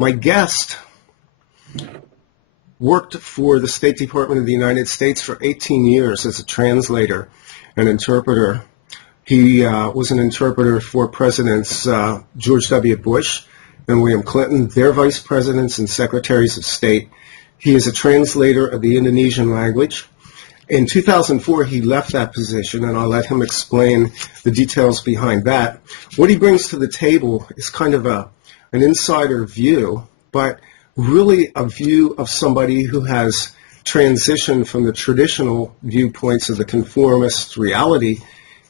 My guest worked for the State Department of the United States for 18 years as a translator and interpreter. He was an interpreter for Presidents George W. Bush and William Clinton, their vice presidents and secretaries of state. He is a translator of the Indonesian language. In 2004, he left that position, and I'll let him explain the details behind that. What he brings to the table is kind of an insider view, but really a view of somebody who has transitioned from the traditional viewpoints of the conformist reality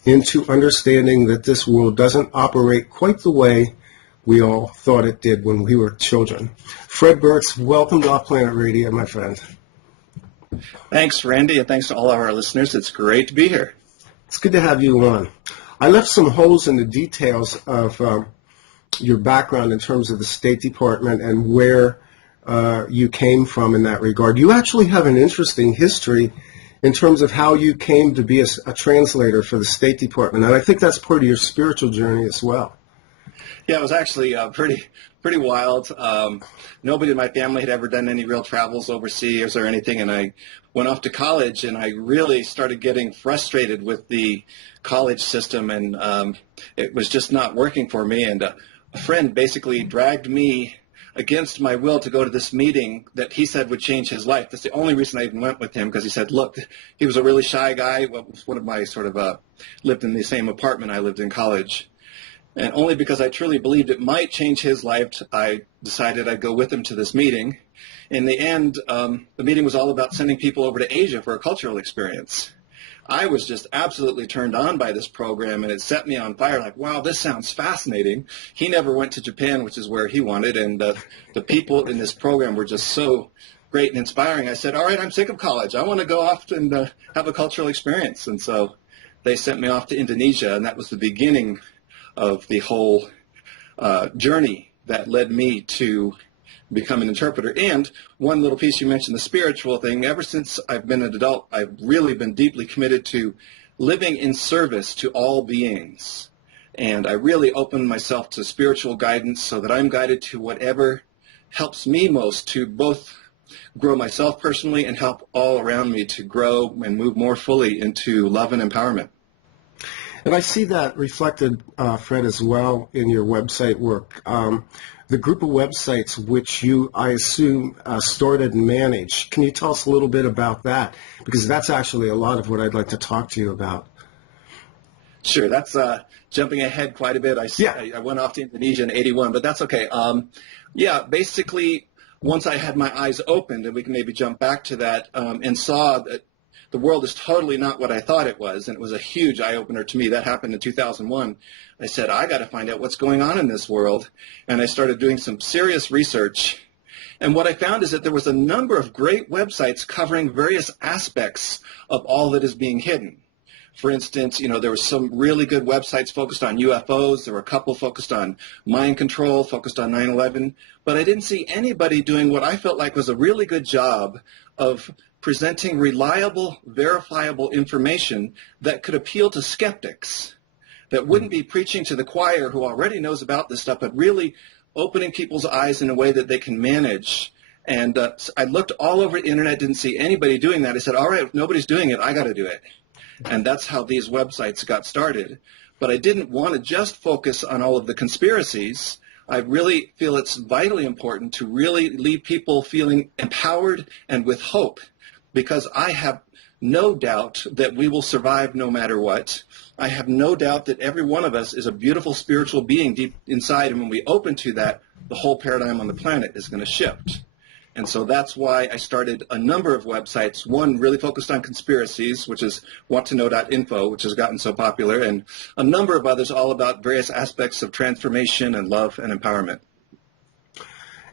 into understanding that this world doesn't operate quite the way we all thought it did when we were children. Fred Burks, welcome to Off Planet Radio, my friend. Thanks, Randy, and thanks to all of our listeners. It's great to be here. It's good to have you on. I left some holes in the details of your background in terms of the State Department and where you came from in that regard. You actually have an interesting history in terms of how you came to be a translator for the State Department, and I think that's part of your spiritual journey as well. Yeah, it was actually pretty wild. Nobody in my family had ever done any real travels overseas or anything, and I went off to college, and I really started getting frustrated with the college system, and it was just not working for me. And a friend basically dragged me against my will to go to this meeting that he said would change his life. That's the only reason I even went with him, because he said, look, he was a really shy guy. One of my lived in the same apartment I lived in college. And only because I truly believed it might change his life, I decided I'd go with him to this meeting. In the end, the meeting was all about sending people over to Asia for a cultural experience. I was just absolutely turned on by this program, and it set me on fire, like, wow, this sounds fascinating. He never went to Japan, which is where he wanted, and the people in this program were just so great and inspiring. I said, all right, I'm sick of college. I want to go off and have a cultural experience. And so they sent me off to Indonesia, and that was the beginning of the whole journey that led me to become an interpreter. And one little piece, you mentioned the spiritual thing. Ever since I've been an adult, I've really been deeply committed to living in service to all beings. And I really opened myself to spiritual guidance so that I'm guided to whatever helps me most to both grow myself personally and help all around me to grow and move more fully into love and empowerment. And I see that reflected, Fred, as well in your website work. The group of websites which you, I assume, started and managed. Can you tell us a little bit about that? Because that's actually a lot of what I'd like to talk to you about. Sure, that's jumping ahead quite a bit. I went off to Indonesia in '81, but that's okay. Basically, once I had my eyes opened, and we can maybe jump back to that, and saw that the world is totally not what I thought it was, and it was a huge eye-opener to me. That happened in 2001. I said, I got to find out what's going on in this world, and I started doing some serious research. And what I found is that there was a number of great websites covering various aspects of all that is being hidden. For instance, there were some really good websites focused on UFOs. There were a couple focused on mind control, focused on 9/11. But I didn't see anybody doing what I felt like was a really good job of presenting reliable, verifiable information that could appeal to skeptics, that wouldn't be preaching to the choir who already knows about this stuff, but really opening people's eyes in a way that they can manage. And I looked all over the internet, didn't see anybody doing that. I said, all right, if nobody's doing it, I got to do it. And that's how these websites got started. But I didn't want to just focus on all of the conspiracies. I really feel it's vitally important to really leave people feeling empowered and with hope, because I have no doubt that we will survive no matter what. I have no doubt that every one of us is a beautiful spiritual being deep inside, and when we open to that, the whole paradigm on the planet is going to shift. And so that's why I started a number of websites, one really focused on conspiracies, which is wanttoknow.info, which has gotten so popular, and a number of others all about various aspects of transformation and love and empowerment.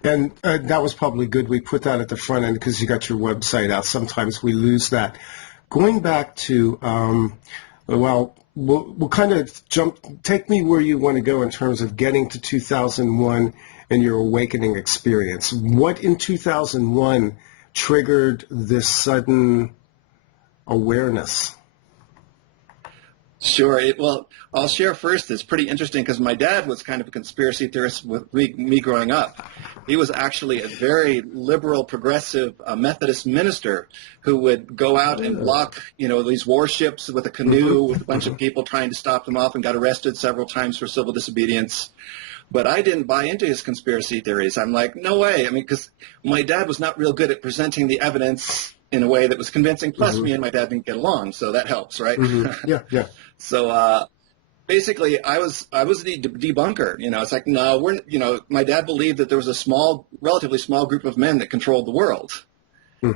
And that was probably good. We put that at the front end because you got your website out. Sometimes we lose that. Going back to, we'll kind of take me where you want to go in terms of getting to 2001 and your awakening experience. What in 2001 triggered this sudden awareness? Sure. Well, I'll share first. It's pretty interesting because my dad was kind of a conspiracy theorist with me growing up. He was actually a very liberal, progressive Methodist minister who would go out and block, these warships with a canoe with a bunch of people trying to stop them off, and got arrested several times for civil disobedience. But I didn't buy into his conspiracy theories. I'm like, no way. I mean, because my dad was not real good at presenting the evidence in a way that was convincing. Plus, me and my dad didn't get along, so that helps, right? Yeah, yeah. So basically, I was the debunker. It's like, no, my dad believed that there was a relatively small group of men that controlled the world.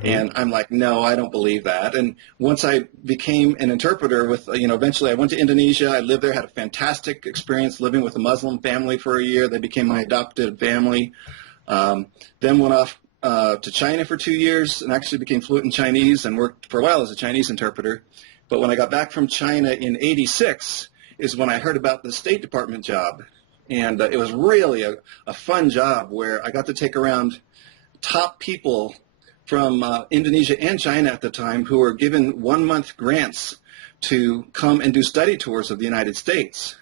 And I'm like, no, I don't believe that. And once I became an interpreter eventually I went to Indonesia. I lived there, had a fantastic experience living with a Muslim family for a year. They became my adopted family. Then went off to China for 2 years and actually became fluent in Chinese and worked for a while as a Chinese interpreter. But when I got back from China in '86 is when I heard about the State Department job. And it was really a fun job where I got to take around top people from Indonesia and China at the time who were given 1-month grants to come and do study tours of the United States.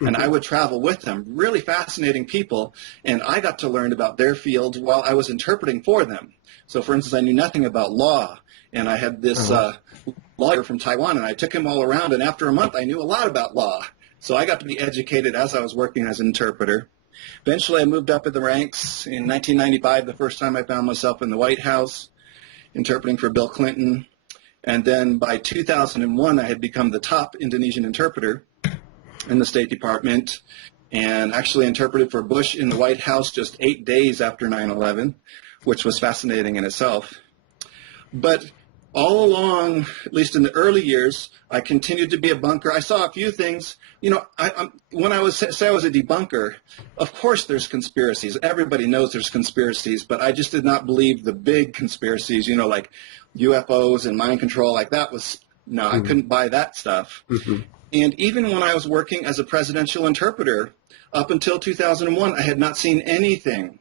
And I would travel with them, really fascinating people, and I got to learn about their field while I was interpreting for them. So, for instance, I knew nothing about law, and I had this lawyer from Taiwan, and I took him all around, and after a month I knew a lot about law. So I got to be educated as I was working as an interpreter. Eventually I moved up in the ranks. In 1995, the first time I found myself in the White House, interpreting for Bill Clinton. And then by 2001, I had become the top Indonesian interpreter in the State Department and actually interpreted for Bush in the White House just 8 days after 9/11, which was fascinating in itself. But all along, at least in the early years, I continued to be a bunker. I saw a few things. When I was a debunker, of course there's conspiracies. Everybody knows there's conspiracies, but I just did not believe the big conspiracies, like UFOs and mind control. Like that was, no, I couldn't buy that stuff. And even when I was working as a presidential interpreter, up until 2001, I had not seen anything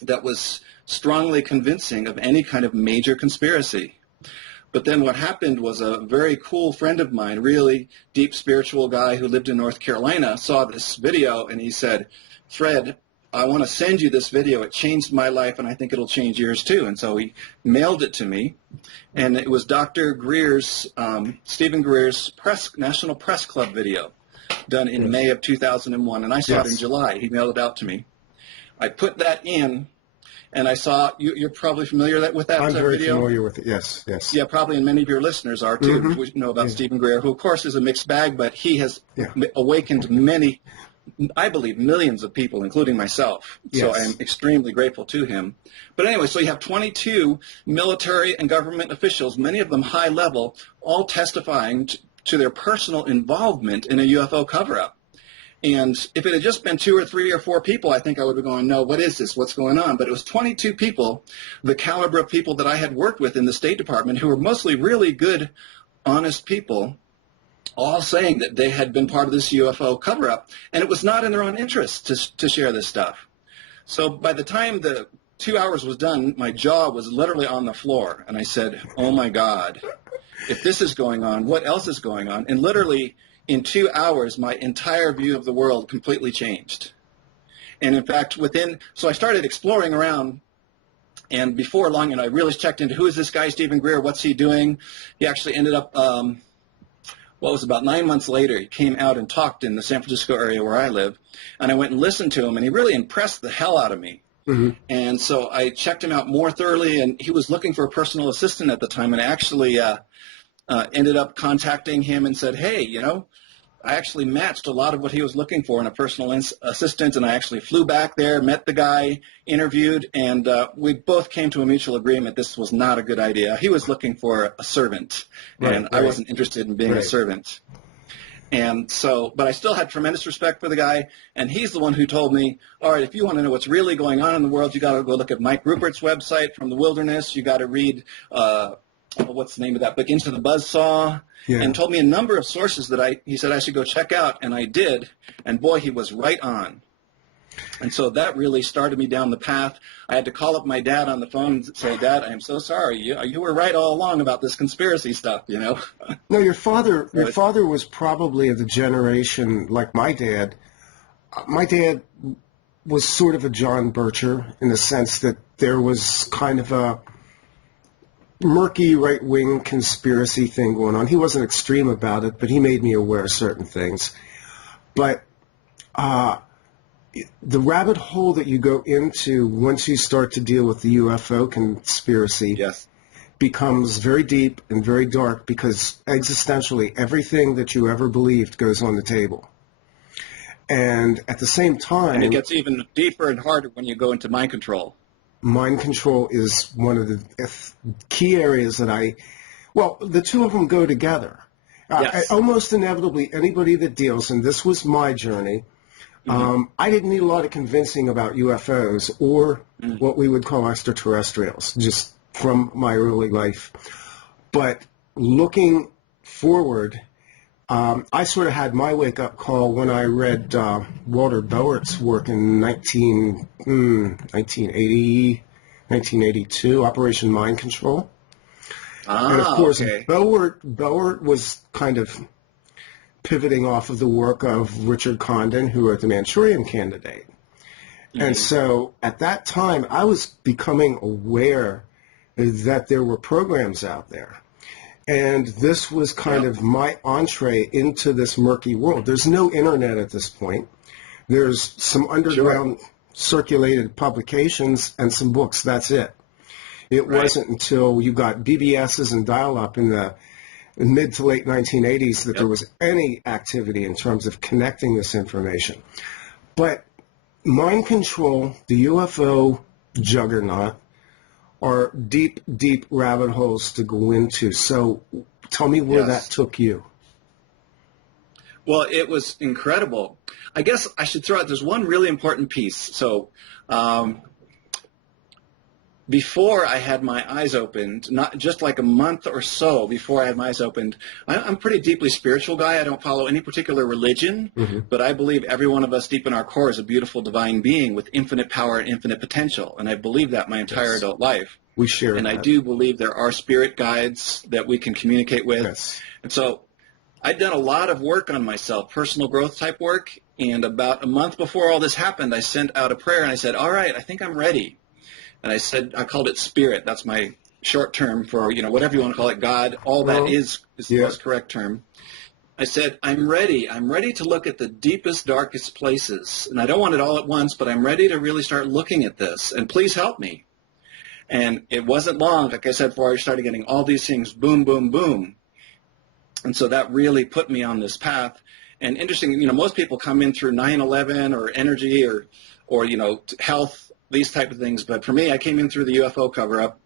that was strongly convincing of any kind of major conspiracy. But then what happened was a very cool friend of mine, really deep spiritual guy who lived in North Carolina, saw this video and he said, Fred, I want to send you this video. It changed my life and I think it'll change yours too. And so he mailed it to me. And it was Dr. Greer's, Stephen Greer's National Press Club video done in May of 2001. And I saw it in July. He mailed it out to me. I put that in. And I saw, you're probably familiar with that video? I'm very familiar with it, yes. Yeah, probably, and many of your listeners are too, who know about Stephen Greer, who of course is a mixed bag, but he has awakened many, I believe, millions of people, including myself. So I am extremely grateful to him. But anyway, so you have 22 military and government officials, many of them high level, all testifying to their personal involvement in a UFO cover-up. And if it had just been 2 or 3 or 4 people, I think I would have gone, no, what is this? What's going on? But it was 22 people, the caliber of people that I had worked with in the State Department, who were mostly really good, honest people, all saying that they had been part of this UFO cover-up. And it was not in their own interest to share this stuff. So by the time the 2 hours was done, my jaw was literally on the floor. And I said, oh, my God, if this is going on, what else is going on? And literally, in 2 hours, my entire view of the world completely changed. And in fact, so I started exploring around, and before long, I really checked into who is this guy, Stephen Greer, what's he doing? He actually ended up, about 9 months later, he came out and talked in the San Francisco area where I live, and I went and listened to him, and he really impressed the hell out of me. And so I checked him out more thoroughly, and he was looking for a personal assistant at the time, and I actually ended up contacting him and said, hey, I actually matched a lot of what he was looking for in a personal assistant, and I actually flew back there, met the guy, interviewed, and we both came to a mutual agreement this was not a good idea. He was looking for a servant, and I wasn't interested in being a servant. And so, but I still had tremendous respect for the guy, and he's the one who told me, all right, if you want to know what's really going on in the world, you got to go look at Mike Rupert's website, From the Wilderness. You got to read what's the name of that book, Into the Buzzsaw, and told me a number of sources that he said I should go check out, and I did, and boy, he was right on. And so that really started me down the path. I had to call up my dad on the phone and say, "Dad, I am so sorry. You were right all along about this conspiracy stuff, you know." No, your father was probably of the generation like my dad. My dad was sort of a John Bircher in the sense that there was kind of a murky right-wing conspiracy thing going on. He wasn't extreme about it, but he made me aware of certain things. But the rabbit hole that you go into once you start to deal with the UFO conspiracy Yes. becomes very deep and very dark, because existentially everything that you ever believed goes on the table. And at the same time, And it gets even deeper and harder when you go into mind control. mind control is one of the key areas that the two of them go together. Yes. Almost inevitably, anybody that deals, and this was my journey, I didn't need a lot of convincing about UFOs or what we would call extraterrestrials, just from my early life. But looking forward, I sort of had my wake-up call when I read Walter Bellert's work in 1980, 1982, Operation Mind Control. And of course, okay. Bellert was kind of pivoting off of the work of Richard Condon, who wrote The Manchurian Candidate. And so at that time, I was becoming aware that there were programs out there. And this was kind of my entree into this murky world. There's no internet at this point. There's some underground circulated publications and some books. That's it. It wasn't until you got BBSs and dial-up in the mid to late 1980s that there was any activity in terms of connecting this information. But mind control, the UFO juggernaut, are deep, deep rabbit holes to go into. So tell me where that took you. Well, it was incredible. I guess I should throw out, there's one really important piece. So before I had my eyes opened, not just like a month or so before I had my eyes opened, I'm a pretty deeply spiritual guy. I don't follow any particular religion, but I believe every one of us deep in our core is a beautiful divine being with infinite power and infinite potential. And I believe that my entire adult life. We share And that. I do believe there are spirit guides that we can communicate with. Yes. And so I'd done a lot of work on myself, personal growth type work. And about a month before all this happened, I sent out a prayer and I said, all right, I think I'm ready. And I called it spirit. That's my short term for, whatever you want to call it, God. All that is the most correct term. I said, I'm ready. I'm ready to look at the deepest, darkest places. And I don't want it all at once, but I'm ready to really start looking at this. And please help me. And it wasn't long, like I said before, I started getting all these things, boom, boom, boom. And so that really put me on this path. And interesting, most people come in through 9/11 or energy or health, these type of things. But for me, I came in through the UFO cover-up.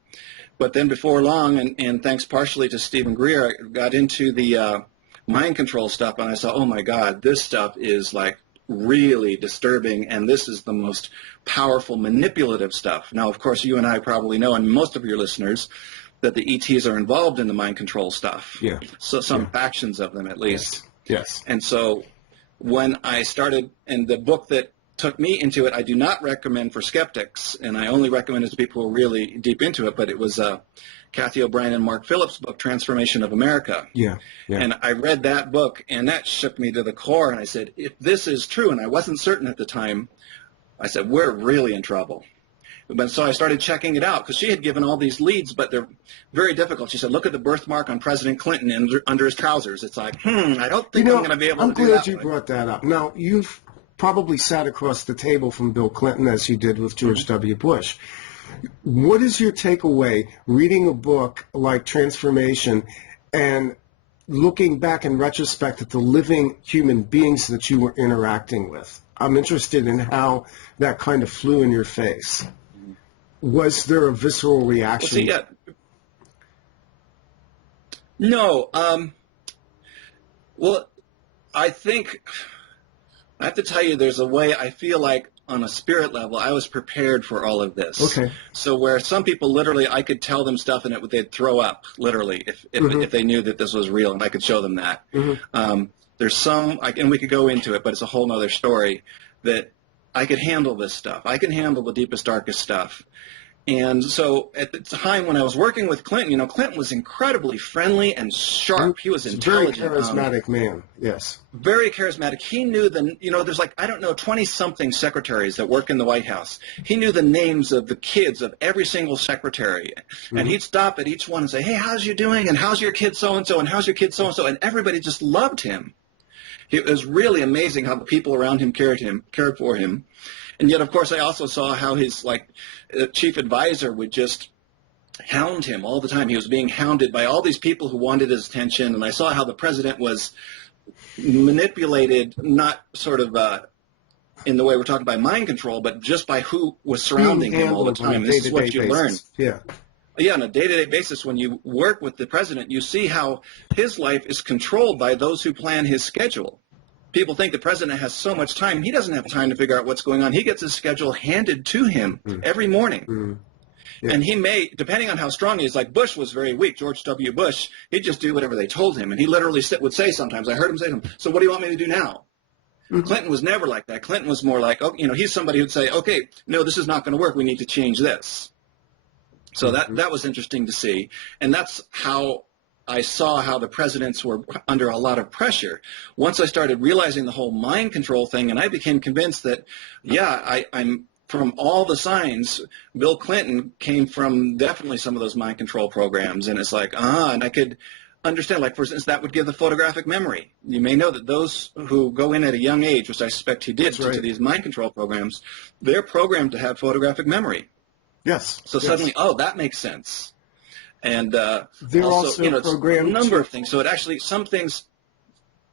But then before long, and thanks partially to Stephen Greer, I got into the mind control stuff, and I saw, oh my God, this stuff is like really disturbing, and this is the most powerful manipulative stuff. Now, of course, you and I probably know, and most of your listeners, that the ETs are involved in the mind control stuff. Yeah. So some factions of them at least. Yes. And so when I started, and the book that took me into it, I do not recommend for skeptics, and I only recommend it to people who are really deep into it, but it was Kathy O'Brien and Mark Phillips' book, Transformation of America. Yeah. And I read that book, and that shook me to the core, and I said, if this is true, and I wasn't certain at the time, I said, we're really in trouble. But so I started checking it out, because she had given all these leads, but they're very difficult. She said, look at the birthmark on President Clinton under his trousers. It's like, I don't think I'm going to be able to do that. I'm glad you brought that up. Now, you've probably sat across the table from Bill Clinton as you did with George W. Bush. What is your takeaway reading a book like Transformation and looking back in retrospect at the living human beings that you were interacting with? I'm interested in how that kind of flew in your face. Was there a visceral reaction? Well, no. Well, I think I have to tell you, there's a way I feel like on a spirit level, I was prepared for all of this. Okay. So where some people literally, I could tell them stuff and they'd throw up, literally, if they knew that this was real, and I could show them that. There's some, and we could go into it, but it's a whole other story, that I could handle this stuff. I can handle the deepest, darkest stuff. And so at the time when I was working with Clinton, you know, Clinton was incredibly friendly and sharp. He was intelligent. Very charismatic man, yes. Very charismatic. He knew you know, there's like, I don't know, 20-something secretaries that work in the White House. He knew the names of the kids of every single secretary. And he'd stop at each one and say, hey, how's you doing? And how's your kid so-and-so? And how's your kid so-and-so? And everybody just loved him. It was really amazing how the people around him cared for him. And yet, of course, I also saw how his chief advisor would just hound him all the time. He was being hounded by all these people who wanted his attention. And I saw how the president was manipulated, not sort of in the way we're talking about mind control, but just by who was surrounding him all the time. This is what you learn. Yeah. Yeah, on a day-to-day basis, when you work with the president, you see how his life is controlled by those who plan his schedule. People think the president has so much time. He doesn't have time to figure out what's going on. He gets his schedule handed to him every morning. Yeah. And he may, depending on how strong he is, like Bush was very weak, George W. Bush, he'd just do whatever they told him. And he literally would say sometimes, I heard him say to him, so what do you want me to do now? Clinton was never like that. Clinton was more like, oh, you know, he's somebody who'd say, okay, no, this is not going to work. We need to change this. So that was interesting to see. And that's how I saw how the presidents were under a lot of pressure. Once I started realizing the whole mind control thing, and I became convinced that, yeah, I'm from all the signs, Bill Clinton came from definitely some of those mind control programs. And it's like, and I could understand, like, for instance, that would give the photographic memory. You may know that those who go in at a young age, which I suspect he did to these mind control programs, they're programmed to have photographic memory. Yes. So suddenly, that makes sense. And they're also you know, programmed a number of things. So it actually, some things.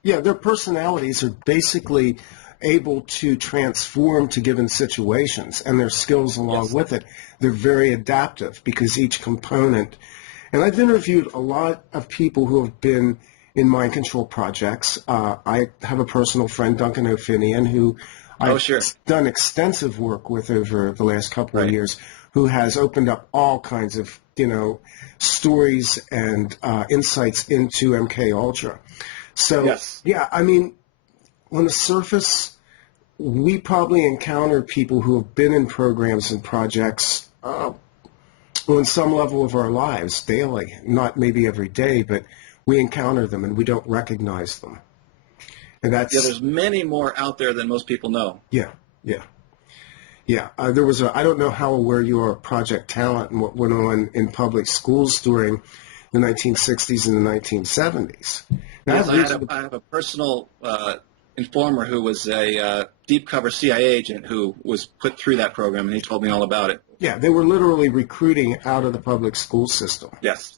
Yeah, their personalities are basically able to transform to given situations, and their skills along with it. They're very adaptive because each component. And I've interviewed a lot of people who have been in mind control projects. I have a personal friend, Duncan O'Finian, who I've done extensive work with over the last couple of years, who has opened up all kinds of, you know, stories and insights into MK Ultra. So, yeah, I mean, on the surface, we probably encounter people who have been in programs and projects on some level of our lives daily, not maybe every day, but we encounter them and we don't recognize them. And that's there's many more out there than most people know. Yeah. There was I don't know how aware you are of Project Talent and what went on in public schools during the 1960s and the 1970s. Now, yes, I have a personal informer who was a deep cover CIA agent who was put through that program, and he told me all about it. Yeah, they were literally recruiting out of the public school system. Yes.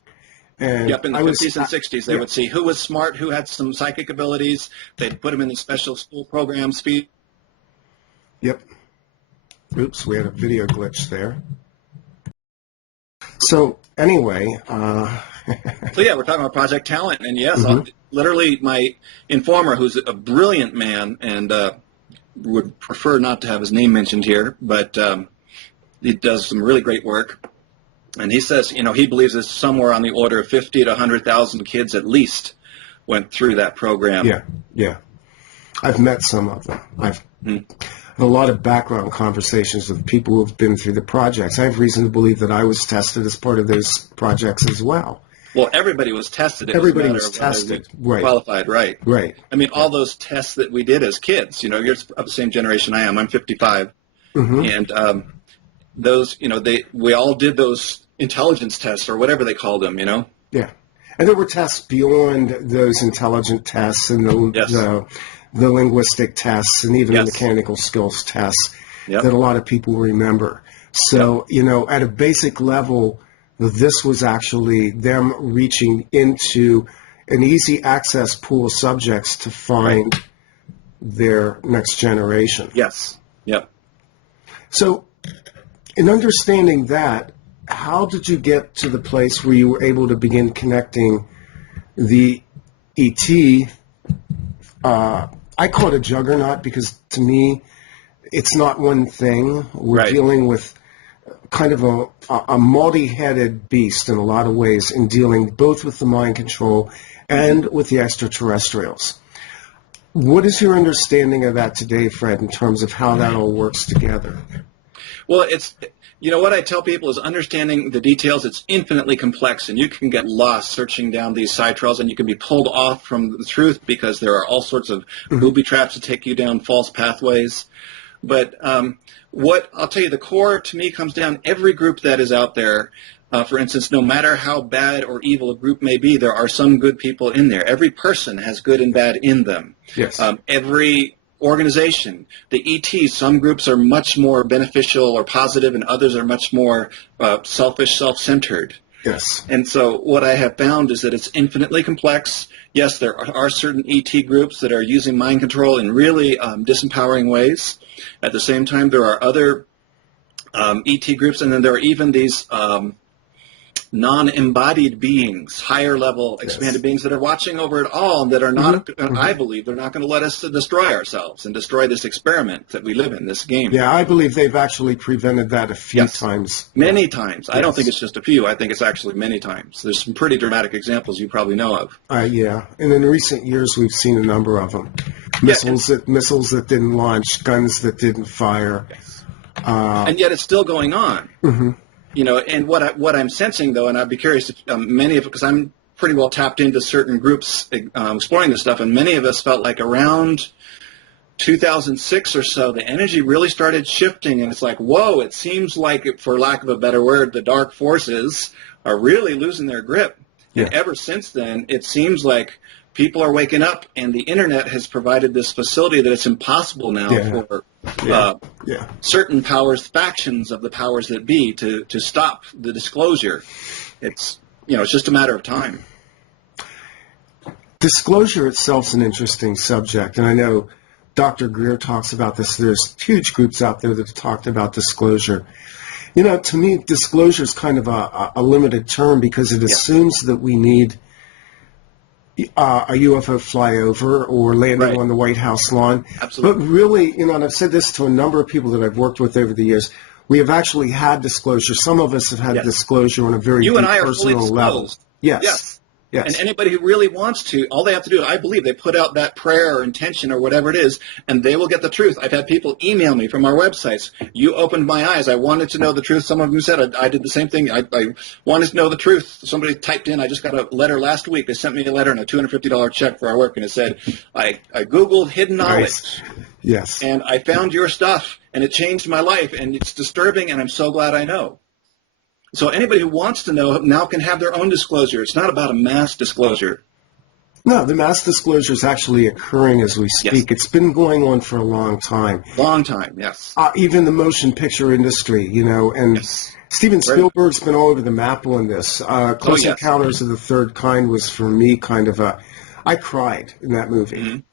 And in the 50s and 60s, they would see who was smart, who had some psychic abilities. They'd put them in the special school programs. Yep. Oops, we had a video glitch there. So anyway. So yeah, we're talking about Project Talent, and yes, literally my informer, who's a brilliant man, and would prefer not to have his name mentioned here, but he does some really great work. And he says, you know, he believes it's somewhere on the order of 50 to 100,000 kids at least went through that program. Yeah. I've met some of them. I've had a lot of background conversations with people who have been through the projects. I have reason to believe that I was tested as part of those projects as well. Well, everybody was tested. Everybody was tested. Right. Qualified, right. Right. I mean, all those tests that we did as kids, you know, you're of the same generation I am. I'm 55. And those, you know, we all did those intelligence tests or whatever they called them, you know? Yeah. And there were tests beyond those intelligent tests and the linguistic tests and even the mechanical skills tests that a lot of people remember. So, you know, at a basic level, this was actually them reaching into an easy access pool of subjects to find their next generation. Yes. Yep. So in understanding that, how did you get to the place where you were able to begin connecting the ET? I call it a juggernaut because to me, it's not one thing. We're dealing with kind of a multi-headed beast in a lot of ways in dealing both with the mind control and with the extraterrestrials. What is your understanding of that today, Fred, in terms of how that all works together? Well, what I tell people is understanding the details. It's infinitely complex, and you can get lost searching down these side trails, and you can be pulled off from the truth because there are all sorts of booby traps to take you down false pathways. But what I'll tell you, the core to me comes down every group that is out there. For instance, no matter how bad or evil a group may be, there are some good people in there. Every person has good and bad in them. Yes. Every organization, the ETs, some groups are much more beneficial or positive, and others are much more selfish, self-centered. Yes. And so what I have found is that it's infinitely complex. Yes, there are certain ET groups that are using mind control in really disempowering ways. At the same time, there are other ET groups, and then there are even these non-embodied beings, higher level expanded beings that are watching over it all, and that are not, I believe, they're not going to let us destroy ourselves and destroy this experiment that we live in, this game. Yeah, I believe they've actually prevented that a few times. Many times. I don't think it's just a few. I think it's actually many times. There's some pretty dramatic examples you probably know of. Yeah, and in recent years we've seen a number of them. Missiles that didn't launch, guns that didn't fire. And yet it's still going on. Mm-hmm. And what I'm sensing, though, and I'd be curious if many of, because I'm pretty well tapped into certain groups exploring this stuff, and many of us felt like around 2006 or so, the energy really started shifting, and it's like, whoa, it seems like, for lack of a better word, the dark forces are really losing their grip. Yeah. And ever since then, it seems like people are waking up, and the Internet has provided this facility that it's impossible now for certain powers, factions of the powers that be, to stop the disclosure. It's just a matter of time. Disclosure itself is an interesting subject, and I know Dr. Greer talks about this. There's huge groups out there that have talked about disclosure. To me, disclosure is kind of a limited term because it assumes that we need a UFO flyover or landing on the White House lawn. Absolutely. But really, and I've said this to a number of people that I've worked with over the years, we have actually had disclosure. Some of us have had disclosure on a very deep personal level. Yes. And anybody who really wants to, all they have to do, I believe, they put out that prayer or intention or whatever it is, and they will get the truth. I've had people email me from our websites. You opened my eyes. I wanted to know the truth. Some of them said I did the same thing. I wanted to know the truth. Somebody typed in, I just got a letter last week. They sent me a letter and a $250 check for our work, and it said, I Googled hidden knowledge. Nice. Yes. And I found your stuff, and it changed my life, and it's disturbing, and I'm so glad I know. So anybody who wants to know now can have their own disclosure. It's not about a mass disclosure. No, the mass disclosure is actually occurring as we speak. Yes. It's been going on for a long time. Long time, yes. Even the motion picture industry, and Steven Spielberg's been all over the map on this. Close Encounters of the Third Kind was, for me, kind of I cried in that movie.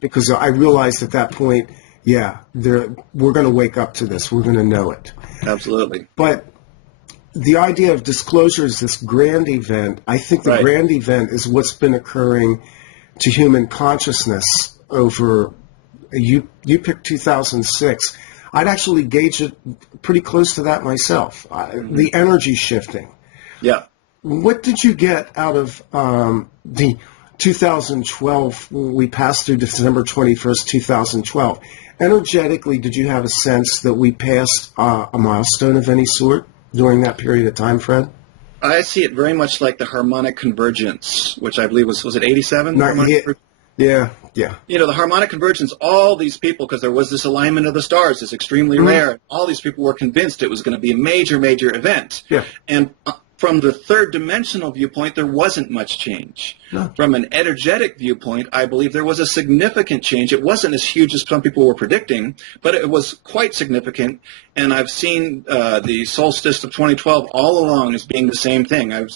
Because I realized at that point, we're going to wake up to this. We're going to know it. Absolutely. But the idea of disclosure is this grand event. I think the grand event is what's been occurring to human consciousness over, you picked 2006. I'd actually gauge it pretty close to that myself. The energy shifting. Yeah. What did you get out of the 2012, we passed through December 21st, 2012. Energetically, did you have a sense that we passed a milestone of any sort during that period of time, Fred? I see it very much like the harmonic convergence, which I believe was it 87? Yeah. The harmonic convergence, all these people, because there was this alignment of the stars, it's extremely rare, all these people were convinced it was going to be a major, major event. Yeah. And from the third dimensional viewpoint, there wasn't much change. No. From an energetic viewpoint, I believe there was a significant change. It wasn't as huge as some people were predicting, but it was quite significant. And I've seen the solstice of 2012 all along as being the same thing. I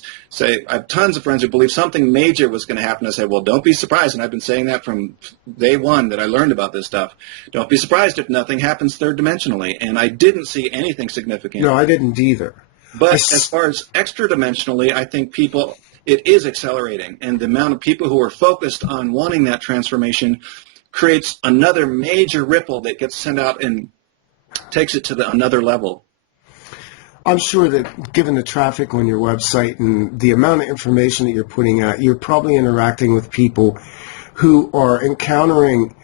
have tons of friends who believe something major was going to happen. I say, well, don't be surprised. And I've been saying that from day one that I learned about this stuff. Don't be surprised if nothing happens third dimensionally. And I didn't see anything significant. No, I didn't either. But as far as extra-dimensionally, I think it is accelerating. And the amount of people who are focused on wanting that transformation creates another major ripple that gets sent out and takes it to another level. I'm sure that given the traffic on your website and the amount of information that you're putting out, you're probably interacting with people who are encountering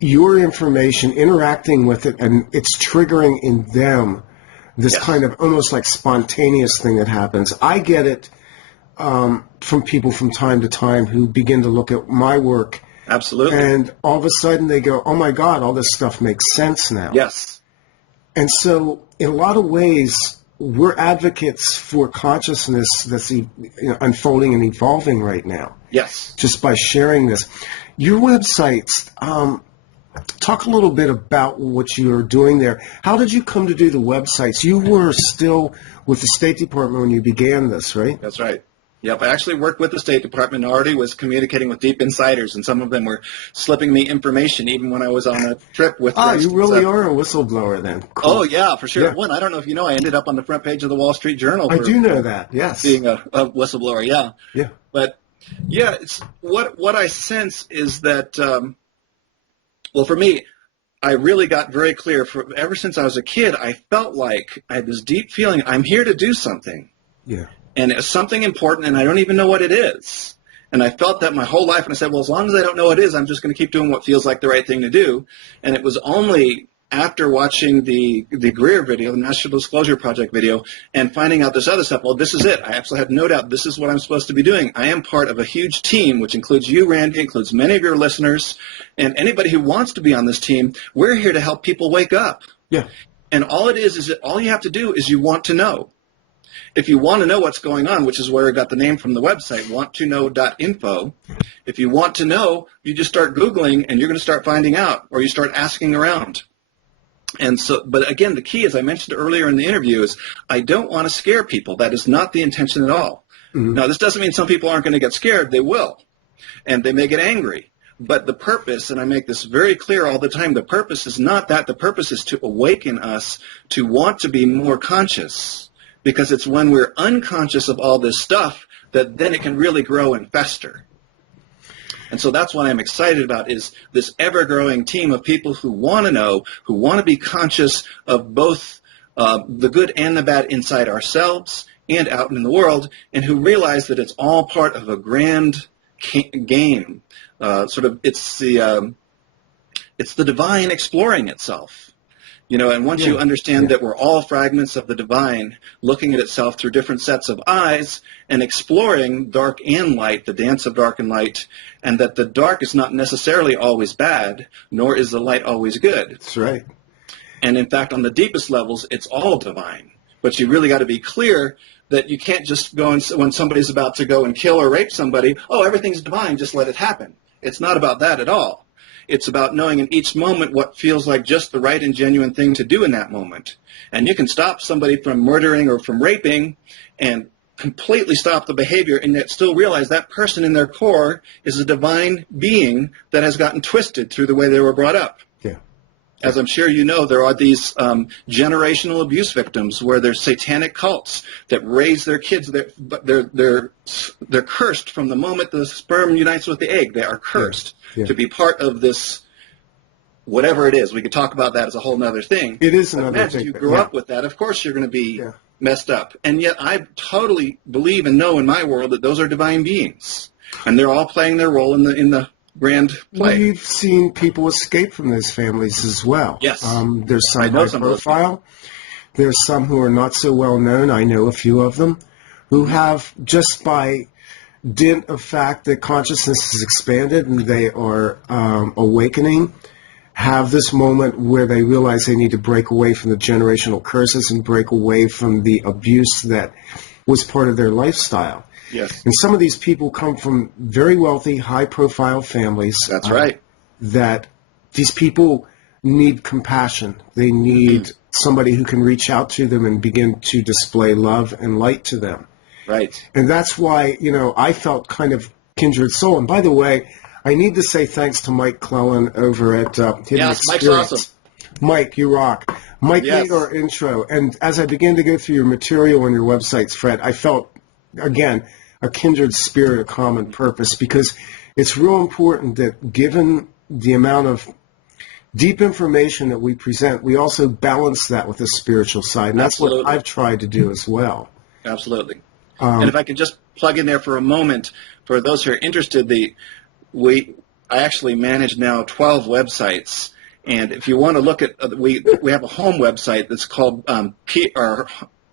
your information, interacting with it, and it's triggering in them this kind of almost like spontaneous thing that happens. I get it from people from time to time who begin to look at my work. Absolutely. And all of a sudden they go, oh my God, all this stuff makes sense now. Yes. And so in a lot of ways, we're advocates for consciousness that's unfolding and evolving right now. Yes. Just by sharing this. Your websites, talk a little bit about what you're doing there. How did you come to do the websites? You were still with the State Department when you began this, right? That's right. Yep, I actually worked with the State Department and already was communicating with deep insiders, and some of them were slipping me information even when I was on a trip with. You really are a whistleblower then. Cool. Oh, yeah, for sure. Yeah. One, I don't know if you know, I ended up on the front page of the Wall Street Journal. I do know that, yes. Being a whistleblower, yeah. Yeah. But, yeah, it's what I sense is that, well, for me, I really got very clear. Ever since I was a kid, I felt like I had this deep feeling, I'm here to do something. Yeah. And it's something important, and I don't even know what it is. And I felt that my whole life, and I said, well, as long as I don't know what it is, I'm just going to keep doing what feels like the right thing to do. And it was only after watching the Greer video, the National Disclosure Project video, and finding out this other stuff, well, this is it. I absolutely had no doubt this is what I'm supposed to be doing. I am part of a huge team, which includes you, Randy, includes many of your listeners, and anybody who wants to be on this team. We're here to help people wake up. Yeah. And all it is that all you have to do is you want to know. If you want to know what's going on, which is where I got the name from the website, wanttoknow.info, if you want to know, you just start Googling and you're going to start finding out, or you start asking around. And so, but again, the key, as I mentioned earlier in the interview, is I don't want to scare people. That is not the intention at all. Mm-hmm. Now, this doesn't mean some people aren't going to get scared. They will. And they may get angry. But the purpose, and I make this very clear all the time, the purpose is not that. The purpose is to awaken us to want to be more conscious. Because it's when we're unconscious of all this stuff that then it can really grow and fester. And so that's what I'm excited about, is this ever-growing team of people who want to know, who want to be conscious of both the good and the bad inside ourselves and out in the world, and who realize that it's all part of a grand game. It's the divine exploring itself. You know, and once you understand that we're all fragments of the divine, looking at itself through different sets of eyes and exploring dark and light, the dance of dark and light, and that the dark is not necessarily always bad, nor is the light always good. That's right. And in fact, on the deepest levels, it's all divine. But you really got to be clear that you can't just go and, when somebody's about to go and kill or rape somebody, oh, everything's divine, just let it happen. It's not about that at all. It's about knowing in each moment what feels like just the right and genuine thing to do in that moment. And you can stop somebody from murdering or from raping and completely stop the behavior, and yet still realize that person in their core is a divine being that has gotten twisted through the way they were brought up. Yeah. As I'm sure you know, there are these generational abuse victims where there's satanic cults that raise their kids. They're cursed from the moment the sperm unites with the egg. They are cursed. Yeah. To be part of this, whatever it is. We could talk about that as a whole other thing. It is another thing. Imagine you grew up with that. Of course you're going to be messed up. And yet I totally believe and know in my world that those are divine beings. And they're all playing their role in the grand play. We've seen people escape from those families as well. Yes. There's some high profile. There's some who are not so well known. I know a few of them who have, just by dint of fact that consciousness is expanded and they are awakening, have this moment where they realize they need to break away from the generational curses and break away from the abuse that was part of their lifestyle. Yes. And some of these people come from very wealthy, high-profile families. That's right. That these people need compassion. They need somebody who can reach out to them and begin to display love and light to them. Right. And that's why, I felt kind of kindred soul. And by the way, I need to say thanks to Mike Clellan over at Hidden Experience. Mike's awesome. Mike, you rock. Mike made our intro. And as I began to go through your material on your websites, Fred, I felt, again, a kindred spirit, a common purpose, because it's real important that given the amount of deep information that we present, we also balance that with the spiritual side. And that's what I've tried to do as well. Absolutely. And if I could just plug in there for a moment, for those who are interested, I actually manage now 12 websites. And if you want to look at, we have a home website that's called, our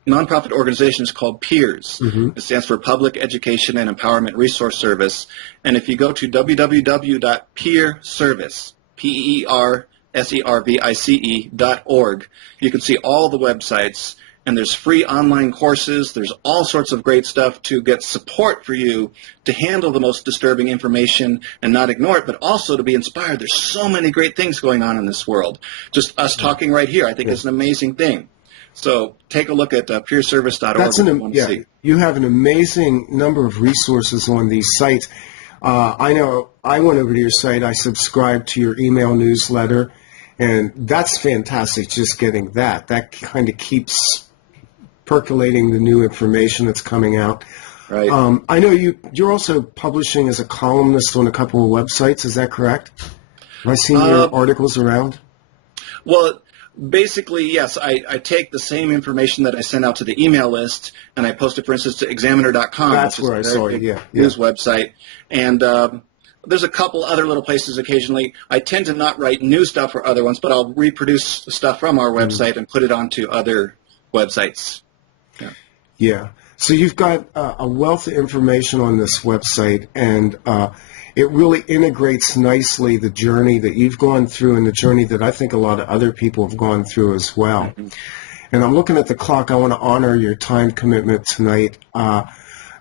nonprofit organization is called PEERS. Mm-hmm. It stands for Public Education and Empowerment Resource Service. And if you go to www.peerservice, PEERSERVICE.org, you can see all the websites. And there's free online courses. There's all sorts of great stuff to get support for you to handle the most disturbing information and not ignore it, but also to be inspired. There's so many great things going on in this world. Just us talking right here, I think, is an amazing thing. So take a look at peerservice.org if you want to see. You have an amazing number of resources on these sites. I know I went over to your site. I subscribed to your email newsletter, and that's fantastic just getting that. That kind of keeps percolating the new information that's coming out. Right. I know you're also publishing as a columnist on a couple of websites. Is that correct? Have I seen your articles around? Well, basically, yes. I take the same information that I send out to the email list, and I post it, for instance, to Examiner.com. That's where I saw it, yeah. News website. And there's a couple other little places occasionally. I tend to not write new stuff for other ones, but I'll reproduce stuff from our website and put it onto other websites. Yeah. So you've got a wealth of information on this website, and it really integrates nicely the journey that you've gone through and the journey that I think a lot of other people have gone through as well. Mm-hmm. And I'm looking at the clock. I want to honor your time commitment tonight.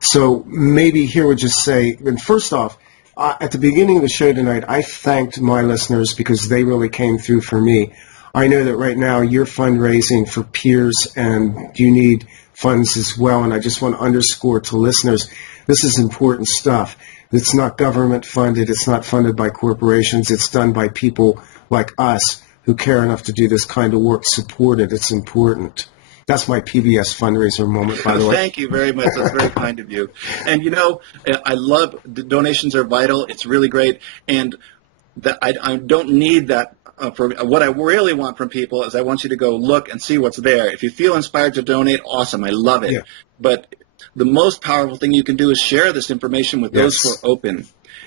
So maybe here would just say, and first off, at the beginning of the show tonight, I thanked my listeners because they really came through for me. I know that right now you're fundraising for peers and you need funds as well, and I just want to underscore to listeners, this is important stuff. It's not government funded. It's not funded by corporations. It's done by people like us who care enough to do this kind of work. Support it. It's important. That's my PBS fundraiser moment, by the way. Thank you very much. That's very kind of you. And, you know, I love the donations are vital. It's really great. And I don't need that. For what I really want from people is I want you to go look and see what's there. If you feel inspired to donate, awesome. I love it. Yeah. But the most powerful thing you can do is share this information with those who are open.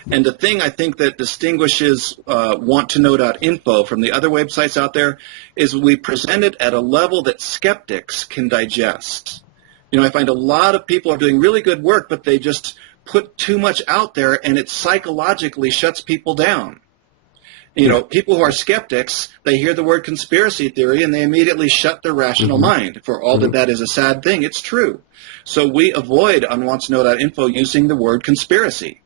And the thing I think that distinguishes wanttoknow.info from the other websites out there is we present it at a level that skeptics can digest. You know, I find a lot of people are doing really good work, but they just put too much out there, and it psychologically shuts people down. You know, people who are skeptics, they hear the word conspiracy theory and they immediately shut their rational mind. For all that is a sad thing, it's true. So we avoid on wanttoknow.info using the word conspiracy.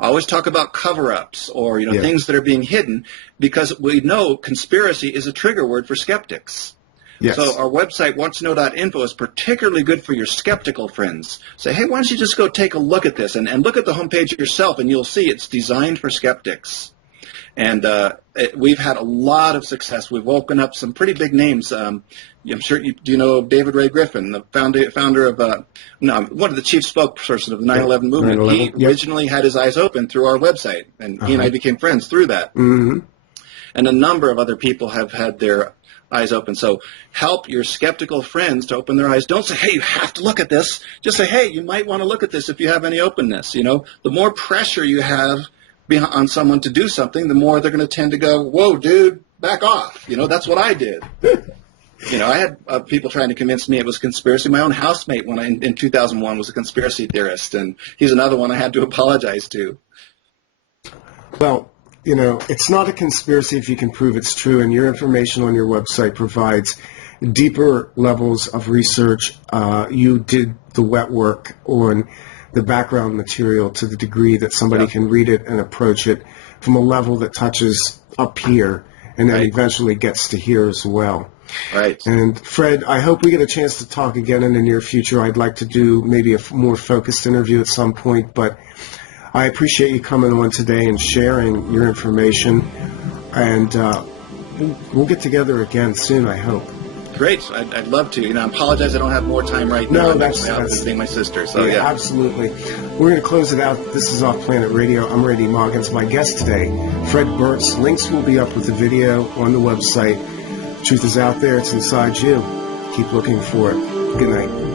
I always talk about cover-ups or, things that are being hidden because we know conspiracy is a trigger word for skeptics. Yes. So our website, wanttoknow.info, is particularly good for your skeptical friends. Say, hey, why don't you just go take a look at this and look at the homepage yourself, and you'll see it's designed for skeptics. And we've had a lot of success. We've woken up some pretty big names. I'm sure you know David Ray Griffin, the founder of one of the chief spokespersons of the 9/11 movement. 9/11, he originally had his eyes open through our website, and he and I became friends through that. Mm-hmm. And a number of other people have had their eyes open. So help your skeptical friends to open their eyes. Don't say, hey, you have to look at this. Just say, hey, you might want to look at this if you have any openness. You know, the more pressure you have on someone to do something, the more they're going to tend to go, whoa, dude, back off. You know, that's what I did. I had people trying to convince me it was conspiracy. My own housemate in 2001 was a conspiracy theorist, and he's another one I had to apologize to. Well, it's not a conspiracy if you can prove it's true, and your information on your website provides deeper levels of research. You did the wet work on the background material to the degree that somebody can read it and approach it from a level that touches up here and then eventually gets to here as well. Right. And Fred, I hope we get a chance to talk again in the near future. I'd like to do maybe a more focused interview at some point, but I appreciate you coming on today and sharing your information, and we'll get together again soon, I hope. Great. I'd love to. I apologize I don't have more time right now. I'm actually out visiting my sister. So yeah. Absolutely. We're going to close it out. This is Off Planet Radio. I'm Randy Moggins. My guest today, Fred Burks. Links will be up with the video on the website. Truth is out there. It's inside you. Keep looking for it. Good night.